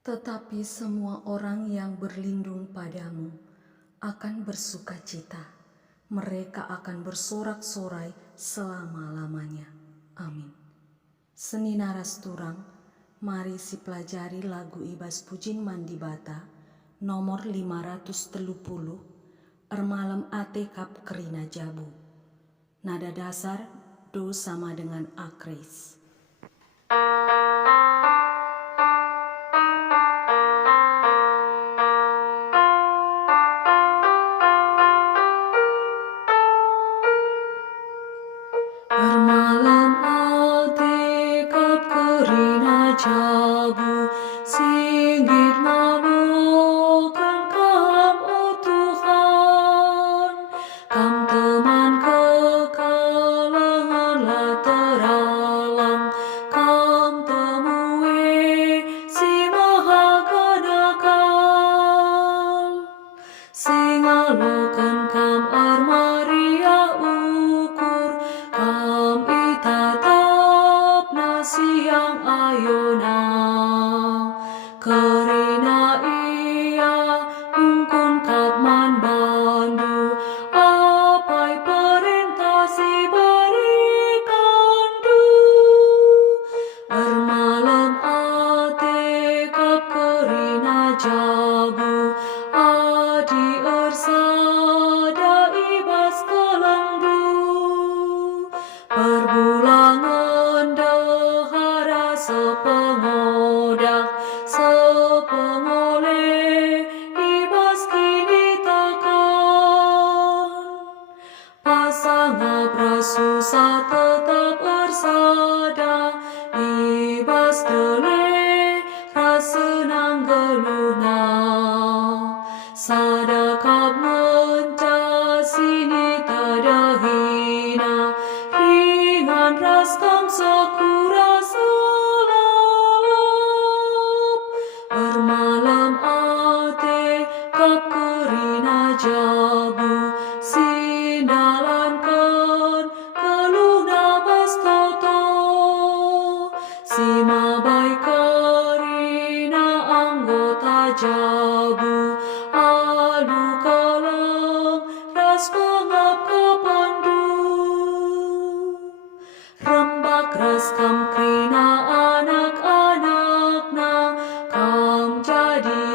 Tetapi semua orang yang berlindung padamu akan bersukacita. Mereka akan bersorak-sorai selama-lamanya. Amin. Seni naras turang, mari si pelajari lagu ibas pujin mandi bata, nomor 530, Ermalem ate kap kerina jabu. Nada dasar, do sama dengan akres. Ermalem ate kap kerina jabu, singgit ngalokan kam o Tuhan. Kam teman kekalanganlah teralang, kam temui si maha kadakal. Singalokan kam armaria ukur, kam itatap na siang ayona. Kerina ia ungkun katman bandu, apai perintah si berikan du. Ermalem ate kap kerina jabu, adi ersada ibas kelengdu. Perbulangan dahara sepengodak, sepengoleh ibas kini tekan. Pasanga prasusah tetap ersada, ibas dele rasenang geluna. Sadakap mencah sini tadahina, ringan raskam sakura selalap. Ermalem ate kap kerina jabu, sindalankan keluna bastoto. Si mabai kerina anggota jabu, alu kaleng ras pengap kepandu. Rembak ras kam kerina anak-anakna, kam jadi